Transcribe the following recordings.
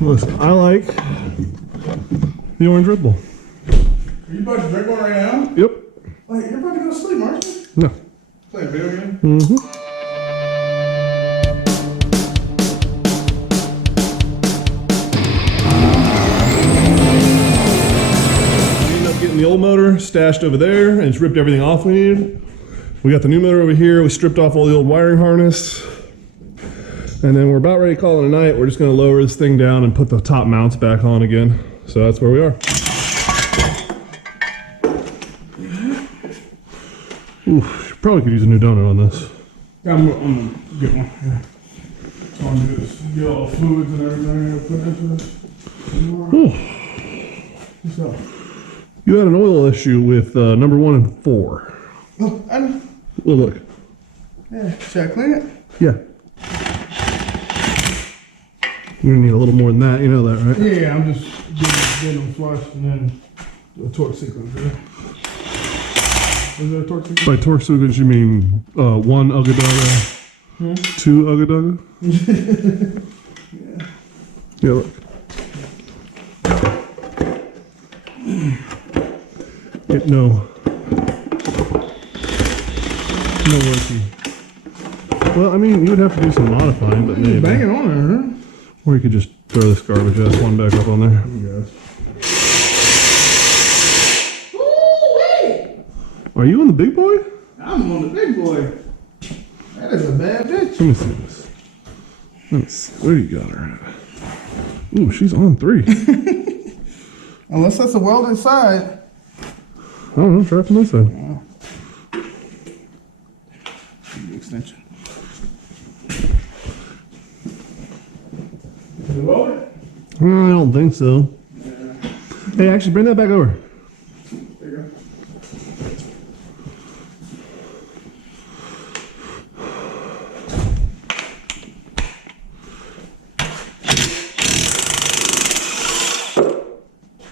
Listen, I like the orange Red Bull. Are you about to drink one right now? Yep. Wait, you're about to go to sleep, aren't you? No. Playing a video game? Mm-hmm. We ended up getting the old motor stashed over there, and it's ripped everything off we needed. We got the new motor over here. We stripped off all the old wiring harness. And then we're about ready to call it a night. We're just going to lower this thing down and put the top mounts back on again. So that's where we are. Ooh, probably could use a new donut on this. Yeah, I'm gonna get one. Yeah. So I'm gonna do this. Get all the fluids and everything. Put into this. What's up? You had an oil issue with number 1 and 4. Look, I know. Well, look. Yeah, should I clean it? Yeah. You're gonna need a little more than that, you know that, right? Yeah, I'm just getting them flushed and then do a torque sequence. Yeah. Is there a torque sequence? By torque sequence, you mean 1 Ugga-Dugga, 2 Ugga-Dugga? Yeah. Yeah, look. No warranty. Well, I mean, you would have to do some modifying, but maybe. Bang it on there, huh? Or you could just throw this garbage ass one back up on there. Are you on the big boy? I'm on the big boy. That is a bad bitch. Let me see this. Let me see. Where you got her at? Ooh, she's on 3. Unless that's a welded side. I don't know, try from this side. The extension. Is it welded? I don't think so. Yeah. Hey, actually, bring that back over. There you go.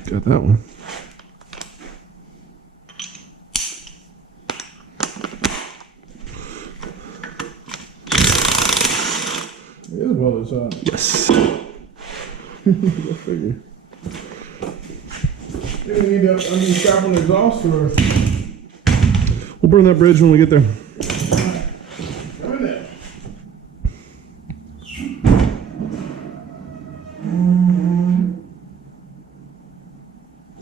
Got that one. It is welded side. Yes. Go figure. You need to strap on the exhaust or? We'll burn that bridge when we get there. Come in there.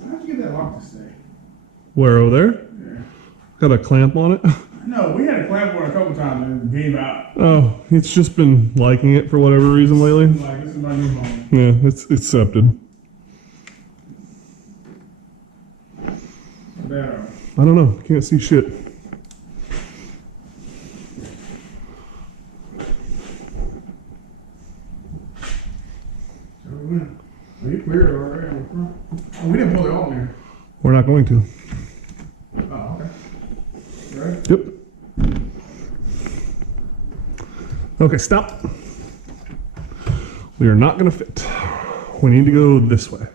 How'd you get that lock to stay? Where, over there? Yeah. Got a clamp on it? No, we had a clamp on it a couple times and it gave out. Oh, it's just been liking it for whatever reason lately. Like, this is my new phone. Yeah, it's accepted. Better. I don't know. Can't see shit. Oh, you cleared it already on the front. Oh, we didn't pull it out there. We're not going to. Oh, okay. Right? Yep. Okay, stop. We are not going to fit. We need to go this way.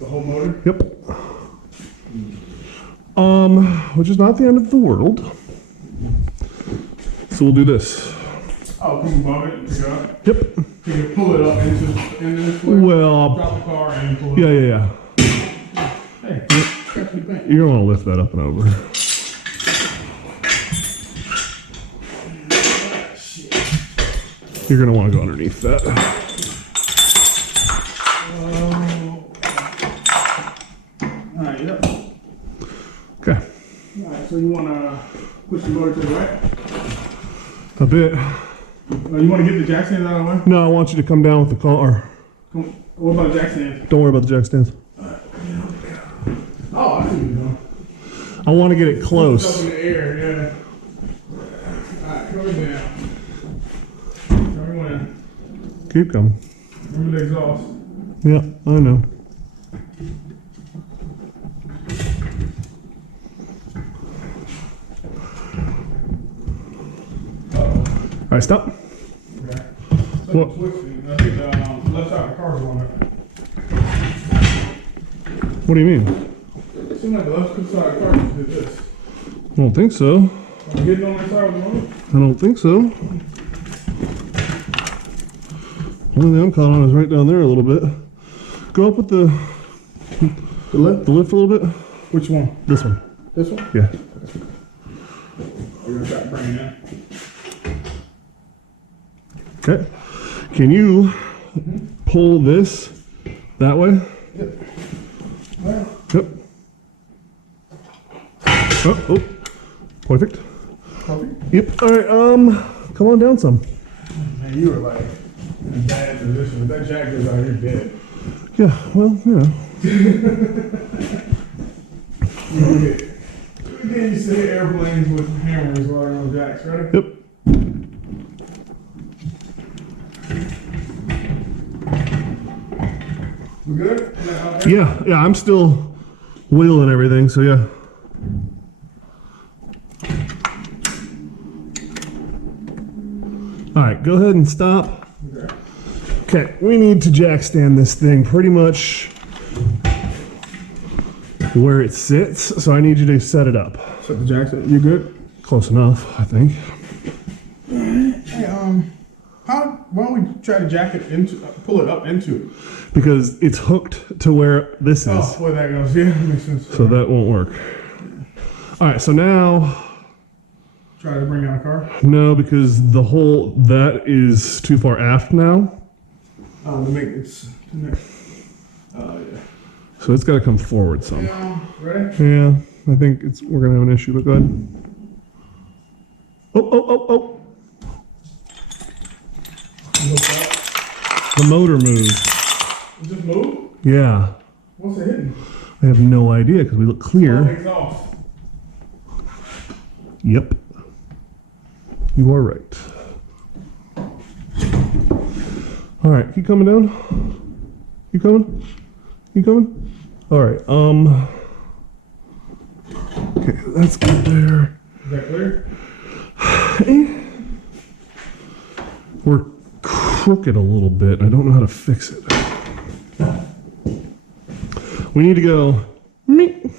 The whole motor? Yep. Which is not the end of the world. So we'll do this. Oh, can you bump it and pick it up? Yep. Can you pull it up into this way? Well, Drop the car and pull it yeah, up. yeah, yeah. Hey, scratch the bank. You're going to want to lift that up and over. You're going to want to go underneath that. Alright, yep. Okay. Alright, so you want to push the motor to the right? A bit. You want to get the jack stands out of the way? No, I want you to come down with the car. What about the jack stands? Don't worry about the jack stands. Oh, I see what you're doing. I want to get it Up close. in the air, yeah. Alright, come down. Come in. Keep coming. Remember the exhaust. Yeah, I know. All right, stop. Okay. What? Twisting. I think the left side of the car's on it. What do you mean? It seems like the left side of the car just did this. I don't think so. Are you getting on that side with the motor? I don't think so. Only thing I'm caught on is right down there a little bit. go up with the lift a little bit. Which one? This one. This one? Yeah. We're gonna try to bring it in. Okay. Can you pull this that way? Yep. Well, Yep. Oh. Perfect. coffee? Yep. All right. Come on down some. Man, you were like in a bad position. If that jack goes out, you're dead. Yeah. Well, you know. Then you see airplanes with hammers while they're on jacks, ready? Yep. We good? Yeah. I'm still wheeling everything. So yeah. All right. Go ahead and stop. Okay. We need to jack stand this thing pretty much where it sits. So I need you to set it up. Set the jacks up. You good? Close enough, I think. Hey, why don't we try to jack it into, pull it up into it? Because it's hooked to where this is. Oh, where that goes, yeah, makes sense. So that won't work. All right, so now, Try to bring out a car? no, because that is too far aft now. Oh, to make it, oh, yeah. So it's got to come forward some. Yeah, ready? Yeah, I think we're going to have an issue, but go ahead. Oh. Look up. The motor moved. It just moved? Yeah. What's it hitting? I have no idea because we look Oh, clear. exhaust. Yep. You are right. All right, keep coming down. Keep coming. All right. Okay, that's good there. Is that clear? We're crooked a little bit. I don't know how to fix it. We need to go. Meep.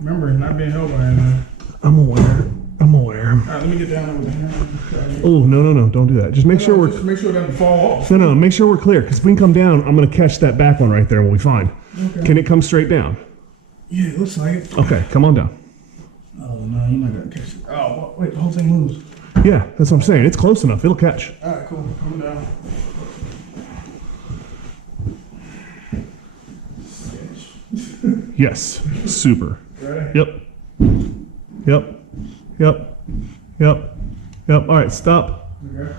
Remember, it's not being held by anything. I'm aware. All right, let me get down there with the hammer. Oh, no. Don't do that. Just make sure we're. Just make sure it doesn't fall off. No, make sure we're clear. Because if we can come down, I'm going to catch that back one right there and we'll be fine. Okay. Can it come straight down? Yeah, it looks like it. Okay, come on down. Oh, no, you're not going to catch it. Oh, wait, the whole thing moves. Yeah, that's what I'm saying. It's close enough. It'll catch. All right, cool. Coming down. Yes. Super. Ready? Yep. All right, stop. Okay.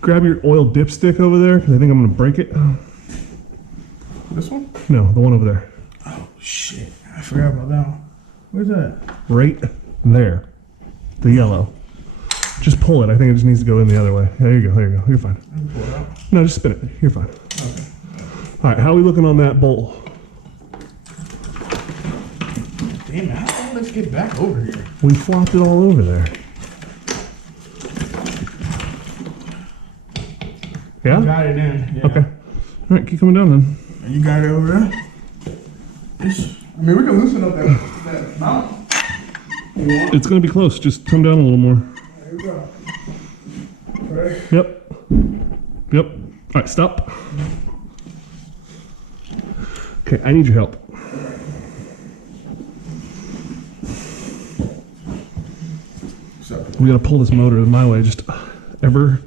Grab your oil dipstick over there because I think I'm going to break it. This one? No, the one over there. Oh, shit. I forgot about that one. Where's that? Right there. The yellow. Just pull it. I think it just needs to go in the other way. There you go. You're fine. I can pull it out. No, just spin it. You're fine. Okay. All right, how are we looking on that bolt? Damn it, how did this get back over here? We flopped it all over there. Yeah? Got it in. Yeah. Okay. All right, keep coming down then. And you got it over there? I mean, we can loosen up that mount. You want? It's going to be close. Just come down a little more. There we go. Ready? Yep. All right, stop. Okay, I need your help. So, We gotta pull this motor my way, just ever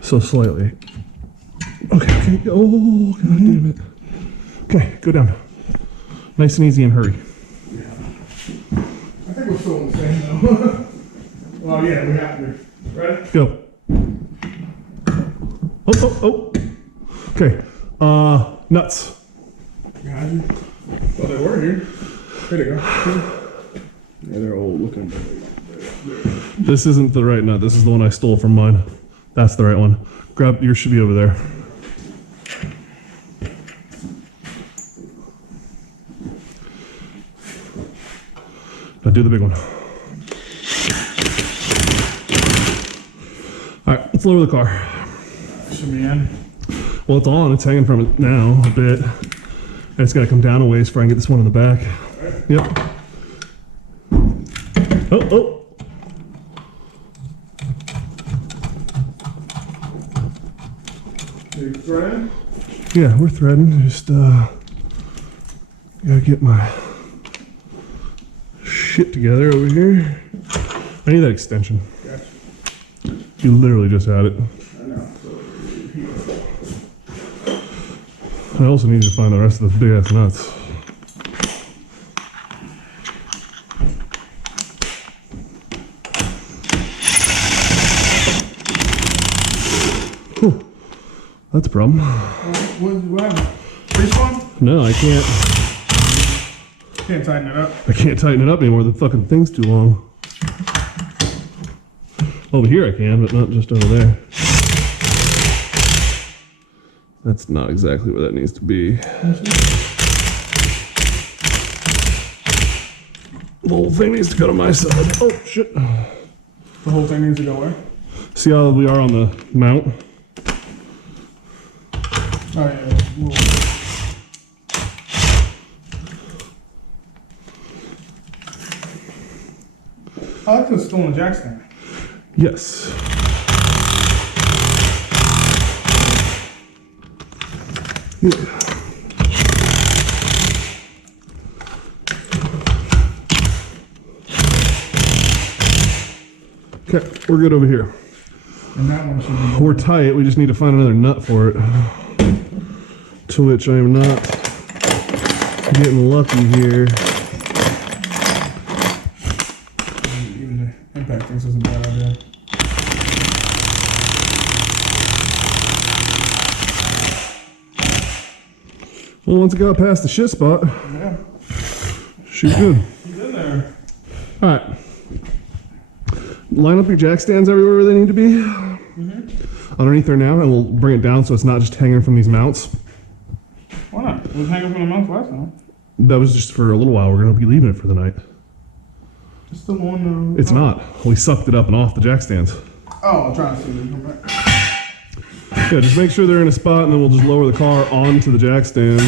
so slightly. Okay. Oh, god damn it. Okay, go down. Nice and easy and hurry. yeah. I think we're still in the same though. Well, yeah, we have to. Ready? Go. Oh. Okay. Nuts. Got you. Well, they were here. Here they go. Yeah, they're old looking. This isn't the right nut. This is the one I stole from mine. That's the right one. Grab, yours should be over there. Now do the big one. All right, let's lower the car. Should be in. Well, it's on. It's hanging from it now a bit. And it's got to come down a ways before I can get this one in the back. Yep. Oh. You threading? Yeah, we're threading. Just gotta get my shit together over here. I need that extension. Gotcha. You literally just had it. I know. I also need to find the rest of those big ass nuts. Whew. That's a problem. What happened? Respawn? No, I can't. Can't tighten it up. I can't tighten it up anymore. The fucking thing's too long. Over here I can, but not just over there. That's not exactly where that needs to be. The whole thing needs to go to my side. Oh, shit. The whole thing needs to go where? See how we are on the mount? Oh, yeah. Well, I like this still in the jack stand. Yes. Yeah. Okay, we're good over here. And that one should be. We're tight, we just need to find another nut for it. To which I am not getting lucky here. Even the impact things isn't a bad idea. Well, once it got past the shit spot, Yeah. shoot good. He's in there. All right. Line up your jack stands everywhere where they need to be. Underneath there now, and we'll bring it down so it's not just hanging from these mounts. Why not? It was hanging from the mounts last time. That was just for a little while. We're going to be leaving it for the night. It's still on. It's not. We sucked it up and off the jack stands. Oh, I'm trying to see if come back. Yeah, just make sure they're in a spot, and then we'll just lower the car onto the jack stands.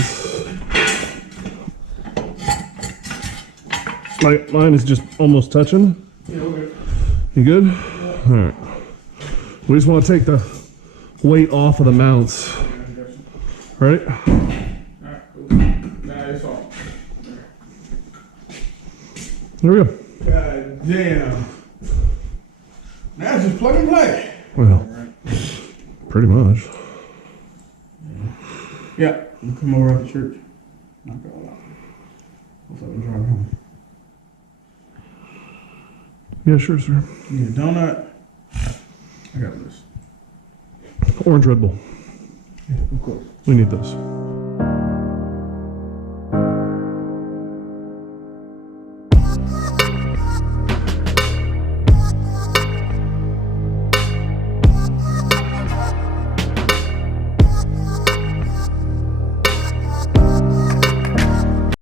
Mine is just almost touching. Yeah, okay. You good? Yeah. All right. We just want to take the weight off of the mounts. Right? Alright, cool. Nah, it's all. There we go. God damn. Now it's just plug and play. Well, pretty much. Yeah, you come over after church. Knock it all out. What's up, drive home? Yeah, sure, sir. You need a donut? I got this. Orange Red Bull. Yeah, of course. We need those.